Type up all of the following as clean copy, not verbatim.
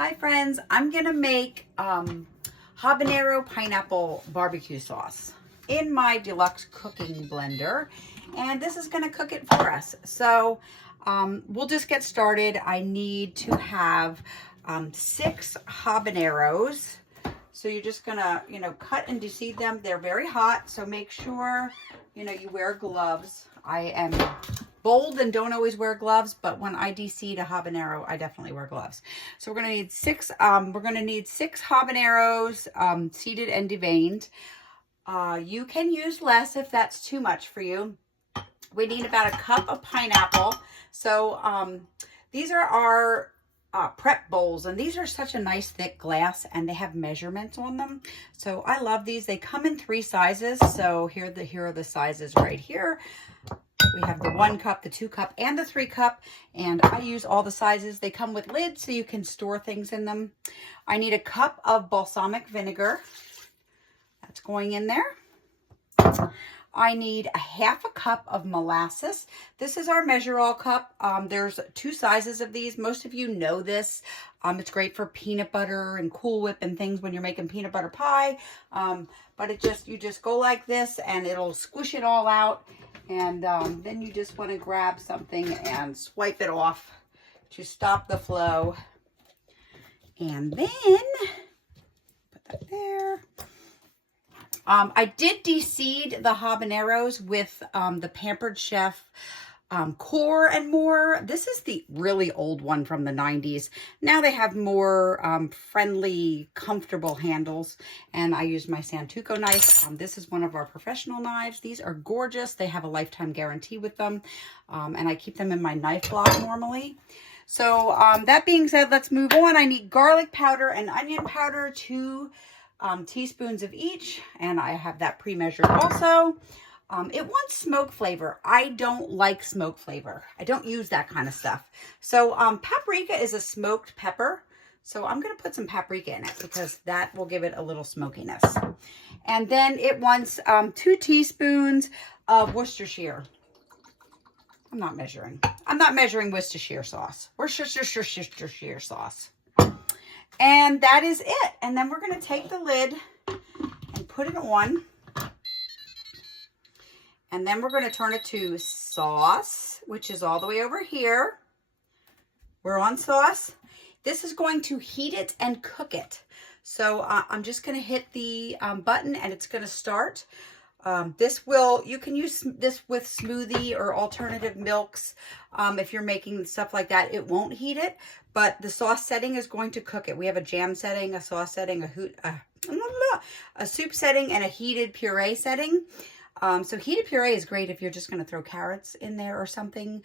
Hi friends, I'm gonna make habanero pineapple barbecue sauce in my Deluxe cooking blender, and this is gonna cook it for us. So we'll just get started. I need to have 6 habaneros. So you're just gonna, cut and deseed them. They're very hot, so make sure, you wear gloves. I am bold and don't always wear gloves, but when I deseed a habanero, I definitely wear gloves. So we're gonna need 6. We're gonna need 6 habaneros, seeded and deveined. You can use less if that's too much for you. We need about a cup of pineapple. So these are our prep bowls, and these are such a nice thick glass, and they have measurements on them. So I love these. They come in 3 sizes. So here are the sizes right here. We have the 1 cup, the 2 cup, and the 3 cup, and I use all the sizes. They come with lids so you can store things in them. I need a cup of balsamic vinegar. That's going in there. I need a half a cup of molasses. This is our measure-all cup. There's 2 sizes of these. Most of you know this. It's great for peanut butter and Cool Whip and things when you're making peanut butter pie. But you just go like this, and it'll squish it all out. And then you just want to grab something and swipe it off to stop the flow. And then put that there. I did deseed the habaneros with the Pampered Chef Core and More. This is the really old one from the 90s. Now they have more friendly, comfortable handles, and I use my Santoku knife. This is one of our professional knives. These are gorgeous. They have a lifetime guarantee with them, and I keep them in my knife block normally. So that being said, let's move on. I need garlic powder and onion powder, 2 teaspoons of each, and I have that pre-measured also. It wants smoke flavor. I don't like smoke flavor. I don't use that kind of stuff. So paprika is a smoked pepper, so I'm going to put some paprika in it because that will give it a little smokiness. And then it wants 2 teaspoons of Worcestershire. I'm not measuring Worcestershire sauce. Worcestershire sauce. And that is it. And then we're going to take the lid and put it on. And then we're going to turn it to sauce, which is all the way over here. We're on sauce. This is going to heat it and cook it. So I'm just going to hit the button, and it's going to start. You can use this with smoothie or alternative milks. If you're making stuff like that, it won't heat it, but the sauce setting is going to cook it. We have a jam setting, a sauce setting, a soup setting, and a heated puree setting. So heated puree is great if you're just going to throw carrots in there or something,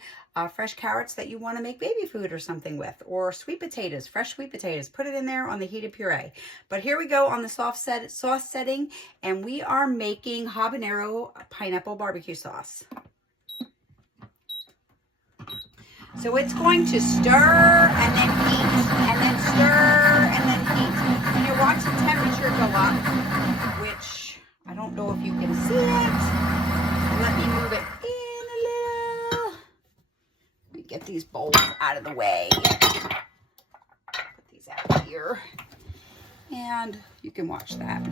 fresh carrots that you want to make baby food or something with, or sweet potatoes, fresh sweet potatoes. Put it in there on the heated puree. But here we go on the sauce setting, and we are making habanero pineapple barbecue sauce. So it's going to stir and then heat, and then stir and then heat. And you're watching temperature go up, which I don't know if you can see it. Let me move it in a little. Let me get these bowls out of the way. Put these out here. And you can watch that.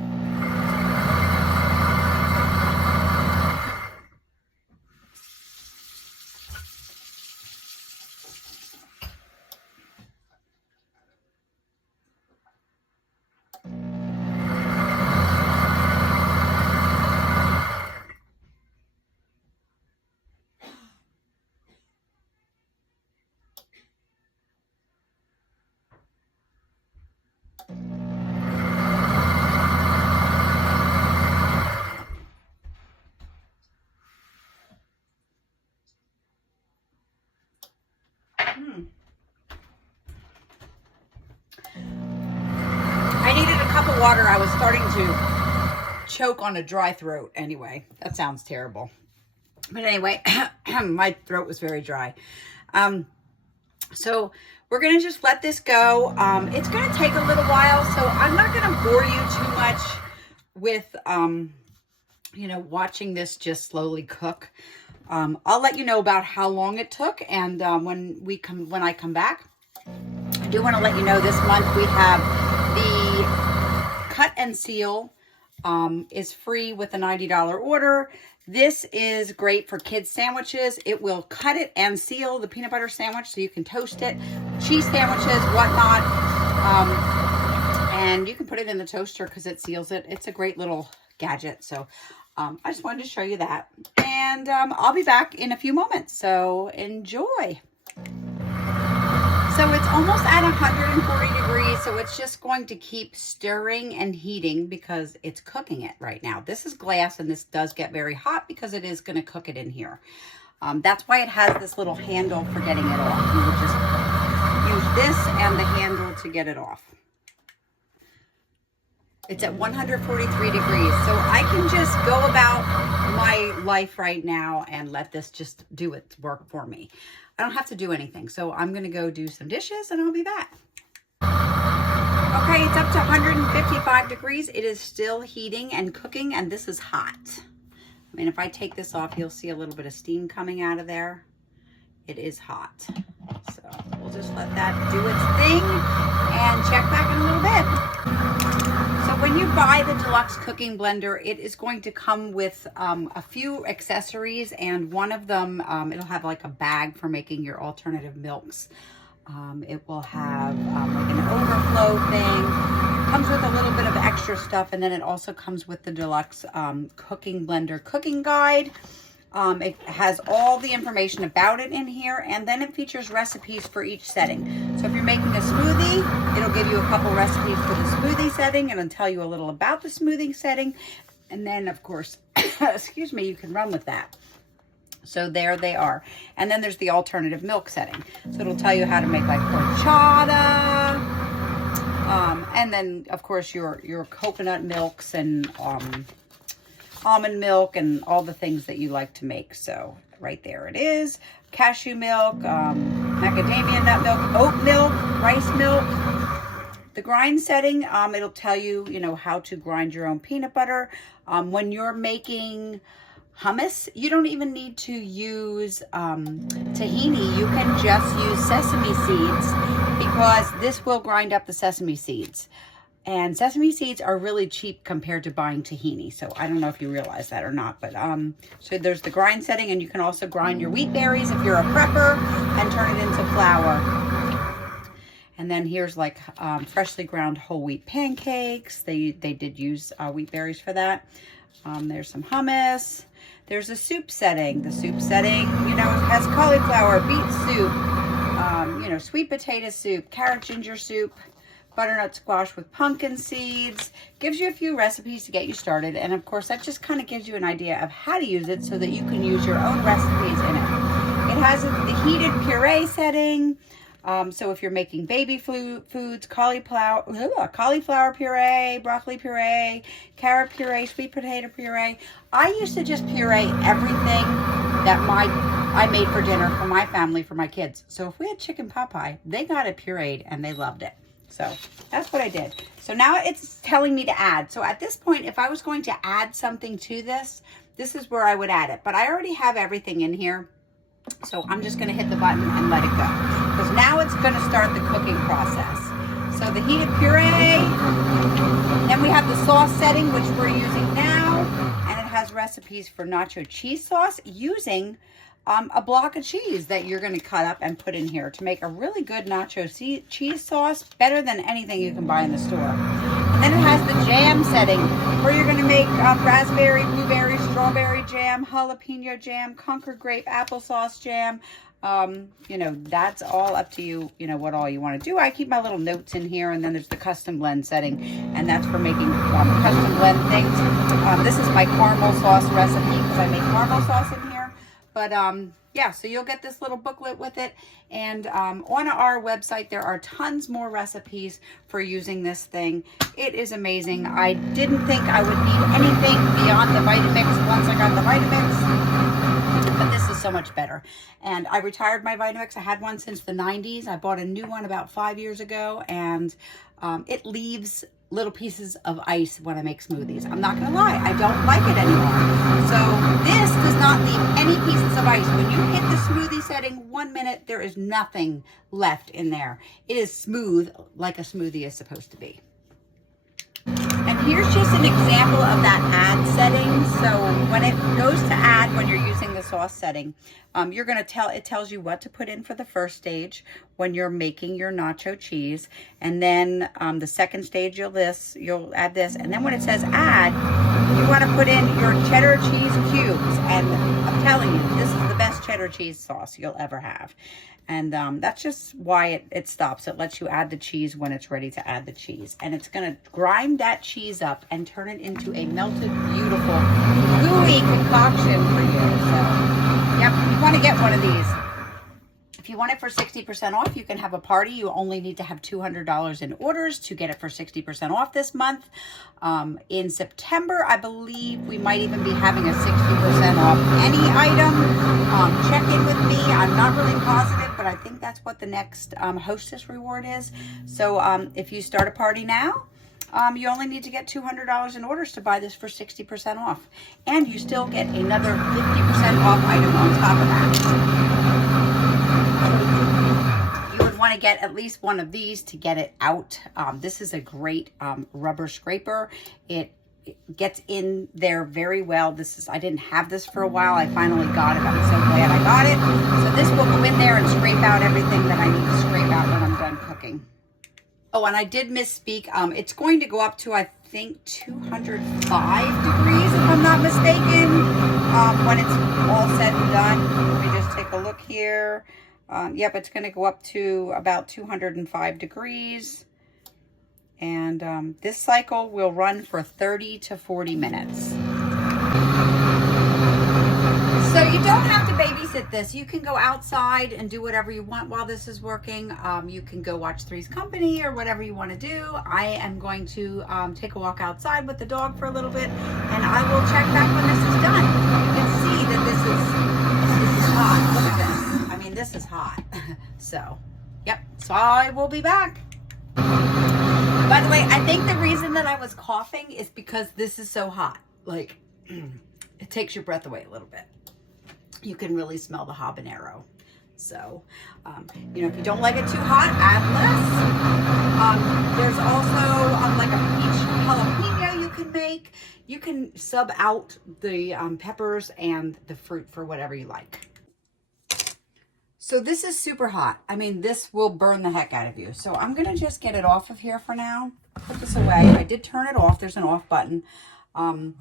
I needed a cup of water. I was starting to choke on a dry throat. Anyway, that sounds terrible. But anyway, my throat was very dry. So we're going to just let this go. It's going to take a little while, so I'm not going to bore you too much with, watching this just slowly cook. I'll let you know about how long it took, and when I come back. I do want to let you know this month we have the cut and seal is free with a $90 order. This is great for kids sandwiches. It will cut it and seal the peanut butter sandwich so you can toast it, cheese sandwiches, whatnot. And you can put it in the toaster because it seals it. It's a great little gadget. So I just wanted to show you that. And I'll be back in a few moments. So enjoy. So it's almost at 140 degrees, so it's just going to keep stirring and heating because it's cooking it right now. This is glass, and this does get very hot because it is going to cook it in here. That's why it has this little handle for getting it off. You would just use this and the handle to get it off. It's at 143 degrees, so I can just go about my life right now and let this just do its work for me. I don't have to do anything, so I'm going to go do some dishes and I'll be back. Okay, it's up to 155 degrees. It is still heating and cooking, and this is hot. I mean, if I take this off, you'll see a little bit of steam coming out of there. It is hot. So we'll just let that do its thing and check back in a little bit. So when you buy the Deluxe cooking blender, it is going to come with a few accessories, and one of them, it'll have like a bag for making your alternative milks. It will have like an overflow thing. Comes with a little bit of extra stuff, and then it also comes with the Deluxe cooking blender cooking guide. It has all the information about it in here, and then it features recipes for each setting. So if you're making a smoothie, it'll give you a couple recipes for the smoothie setting, and it'll tell you a little about the smoothie setting. And then, of course, excuse me, you can run with that. So there they are. And then there's the alternative milk setting. So it'll tell you how to make like horchata, and then, of course, your coconut milks and almond milk and all the things that you like to make. So right there it is. Cashew milk, macadamia nut milk, oat milk, rice milk. The grind setting, it'll tell you, how to grind your own peanut butter. When you're making hummus, you don't even need to use tahini. You can just use sesame seeds because this will grind up the sesame seeds. And sesame seeds are really cheap compared to buying tahini. So I don't know if you realize that or not. But so there's the grind setting, and you can also grind your wheat berries if you're a prepper and turn it into flour. And then here's like freshly ground whole wheat pancakes. They did use wheat berries for that. There's some hummus. There's a soup setting. The soup setting, has cauliflower, beet soup, sweet potato soup, carrot ginger soup, butternut squash with pumpkin seeds. Gives you a few recipes to get you started. And of course, that just kind of gives you an idea of how to use it so that you can use your own recipes in it. It has the heated puree setting. So if you're making baby foods, cauliflower puree, broccoli puree, carrot puree, sweet potato puree. I used to just puree everything that I made for dinner for my family, for my kids. So if we had chicken pot pie, they got it pureed and they loved it. So that's what I did. So now it's telling me to add. So at this point, if I was going to add something to this, this is where I would add it. But I already have everything in here. So I'm just going to hit the button and let it go. Because now it's going to start the cooking process. So the heated puree. Then we have the sauce setting, which we're using now. And it has recipes for nacho cheese sauce using a block of cheese that you're going to cut up and put in here to make a really good nacho cheese sauce, better than anything you can buy in the store. And then it has the jam setting where you're going to make raspberry, blueberry, strawberry jam, jalapeno jam, Concord grape applesauce jam. That's all up to you, what all you want to do. I keep my little notes in here, and then there's the custom blend setting, and that's for making custom blend things. This is my caramel sauce recipe because I make caramel sauce in here. But yeah, so you'll get this little booklet with it. And on our website, there are tons more recipes for using this thing. It is amazing. I didn't think I would need anything beyond the Vitamix once I got the Vitamix. But this is so much better. And I retired my Vitamix. I had one since the 90s. I bought a new one about 5 years ago. And it leaves little pieces of ice when I make smoothies. I'm not gonna lie, I don't like it anymore. So this does not leave any pieces of ice. When you hit the smoothie setting one 1 minute, there is nothing left in there. It is smooth like a smoothie is supposed to be. And here's just an example of that add setting. So when it goes to add, when you're using the sauce setting, you're going to it tells you what to put in for the first stage when you're making your nacho cheese. And then the second stage, you'll add this. And then when it says add, you want to put in your cheddar cheese cubes. And I'm telling you, this is the best cheddar cheese sauce you'll ever have. And that's just why it stops. It lets you add the cheese when it's ready to add the cheese. And it's going to grind that cheese up and turn it into a melted, beautiful, gooey concoction for you. So, yep, you want to get one of these. If you want it for 60% off, you can have a party. You only need to have $200 in orders to get it for 60% off this month. In September, I believe we might even be having a 60% off any item. Check in with me. I'm not really positive, but I think that's what the next hostess reward is. So if you start a party now, you only need to get $200 in orders to buy this for 60% off. And you still get another 50% off item on top of that. Want to get at least one of these to get it out. This is a great rubber scraper. It gets in there very well. I didn't have this for a while. I finally got it. I'm so glad I got it. So this will go in there and scrape out everything that I need to scrape out when I'm done cooking. Oh, and I did misspeak. It's going to go up to, I think, 205 degrees, if I'm not mistaken, when it's all said and done. Let me just take a look here. Yep, it's going to go up to about 205 degrees. And this cycle will run for 30 to 40 minutes. So you don't have to babysit this. You can go outside and do whatever you want while this is working. You can go watch Three's Company or whatever you want to do. I am going to take a walk outside with the dog for a little bit, and I will check back when this is done. You can see that this is hot. Look at this. I mean, this is hot. So, yep. So I will be back. By the way, I think the reason that I was coughing is because this is so hot. Like, it takes your breath away a little bit. You can really smell the habanero. So, you know, if you don't like it too hot, add less. There's also like a peach jalapeno you can make. You can sub out the peppers and the fruit for whatever you like. So this is super hot. I mean, this will burn the heck out of you. So I'm going to just get it off of here for now. Put this away. I did turn it off. There's an off button. And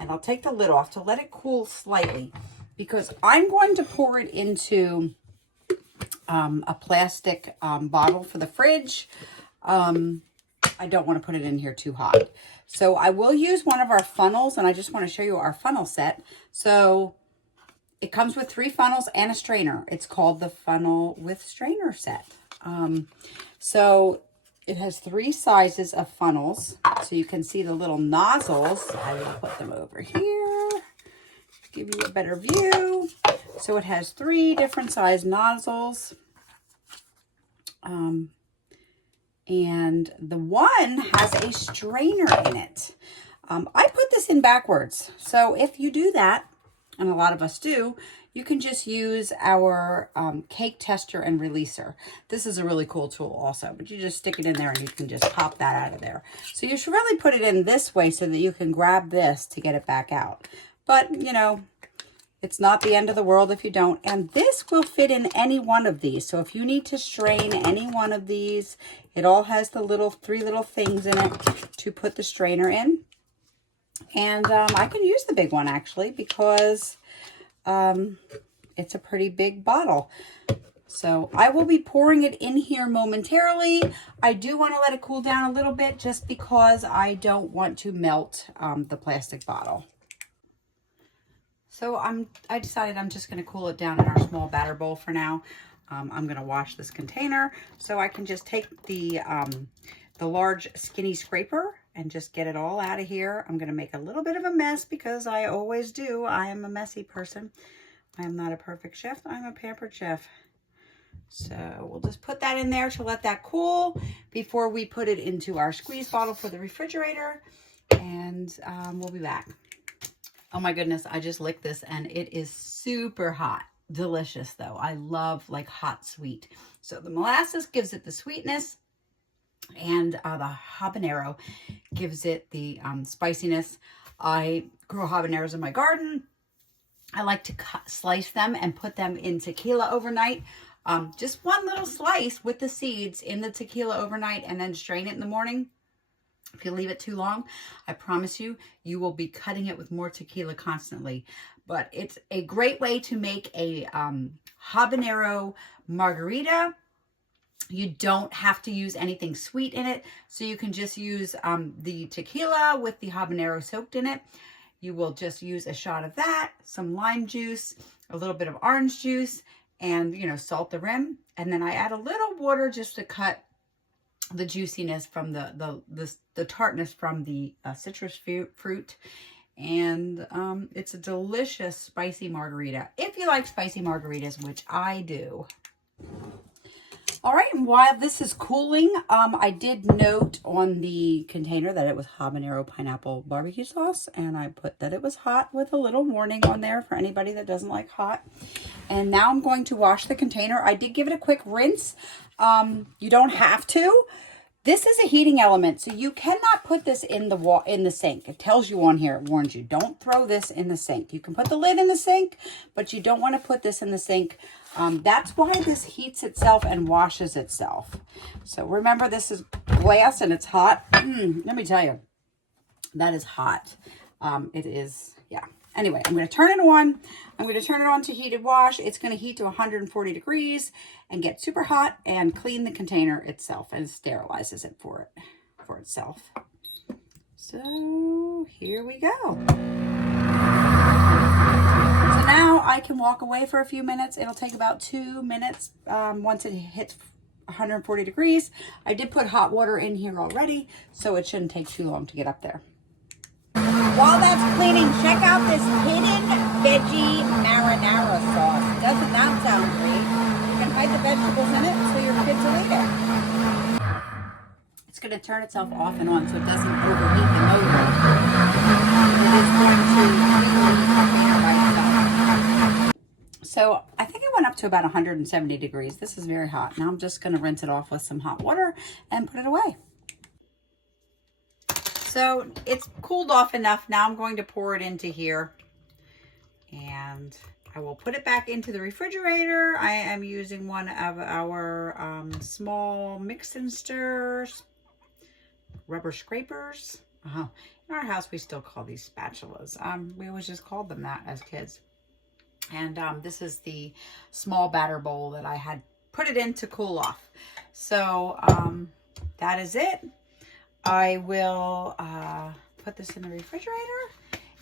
I'll take the lid off to let it cool slightly, because I'm going to pour it into a plastic bottle for the fridge. I don't want to put it in here too hot. So I will use one of our funnels, and I just want to show you our funnel set. So it comes with 3 funnels and a strainer. It's called the Funnel with Strainer set. So it has 3 sizes of funnels. So you can see the little nozzles. I will put them over here, give you a better view. So it has 3 different size nozzles. And the one has a strainer in it. I put this in backwards. So if you do that, and a lot of us do, you can just use our cake tester and releaser. This is a really cool tool also, but you just stick it in there and you can just pop that out of there. So you should really put it in this way so that you can grab this to get it back out. But, you know, it's not the end of the world if you don't. And this will fit in any one of these. So if you need to strain any one of these, it all has the 3 little things in it to put the strainer in. And I can use the big one actually, because it's a pretty big bottle. So I will be pouring it in here momentarily. I do want to let it cool down a little bit just because I don't want to melt the plastic bottle. So I decided I'm just going to cool it down in our small batter bowl for now. I'm going to wash this container so I can just take the large skinny scraper and just get it all out of here. I'm going to make a little bit of a mess because I always do. I am a messy person. I am not a perfect chef. I'm a pampered chef. So we'll just put that in there to let that cool before we put it into our squeeze bottle for the refrigerator. And we'll be back. Oh my goodness, I just licked this and it is super hot. delicious though. I love like hot sweet. So the molasses gives it the sweetness, and the habanero gives it the spiciness. I grow habaneros in my garden. I like to slice them and put them in tequila overnight. Just one little slice with the seeds in the tequila overnight, and then strain it in the morning. If you leave it too long, I promise you, you will be cutting it with more tequila constantly. But it's a great way to make a habanero margarita. You don't have to use anything sweet in it, so you can just use the tequila with the habanero soaked in it. You will just use a shot of that, some lime juice, a little bit of orange juice, and, you know, salt the rim. And then I add a little water just to cut the juiciness from the tartness from the citrus fruit. And it's a delicious spicy margarita, if you like spicy margaritas, which I do. All right, and while this is cooling, I did note on the container that it was habanero pineapple barbecue sauce, and I put that it was hot with a little warning on there for anybody that doesn't like hot. And now I'm going to wash the container. I did give it a quick rinse. You don't have to. This is a heating element, so you cannot put this in the sink. It tells you on here, it warns you, don't throw this in the sink. You can put the lid in the sink, but you don't want to put this in the sink. That's why this heats itself and washes itself. So remember, this is glass and it's hot. Let me tell you, that is hot. It is, yeah. Anyway, I'm going to turn it on. I'm going to turn it on to heated wash. It's going to heat to 140 degrees and get super hot and clean the container itself and sterilizes it for itself. So here we go. So now I can walk away for a few minutes. It'll take about 2 minutes once it hits 140 degrees. I did put hot water in here already, so it shouldn't take too long to get up there. While that's cleaning, check out this hidden veggie marinara sauce. Doesn't that sound great? You can hide the vegetables in it so your kids will eat it. It's going to turn itself off and on so it doesn't overheat the motor. It is going to clean the container by itself. So I think it went up to about 170 degrees. This is very hot. Now I'm just going to rinse it off with some hot water and put it away. So it's cooled off enough. Now I'm going to pour it into here, and I will put it back into the refrigerator. I am using one of our small mix and stir rubber scrapers. In our house, we still call these spatulas. We always just called them that as kids. And this is the small batter bowl that I had put it in to cool off. So that is it. I will put this in the refrigerator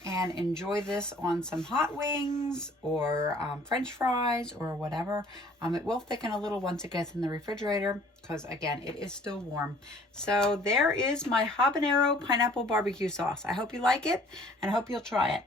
and enjoy this on some hot wings or French fries or whatever. It will thicken a little once it gets in the refrigerator because, again, it is still warm. So there is my habanero pineapple barbecue sauce. I hope you like it, and I hope you'll try it.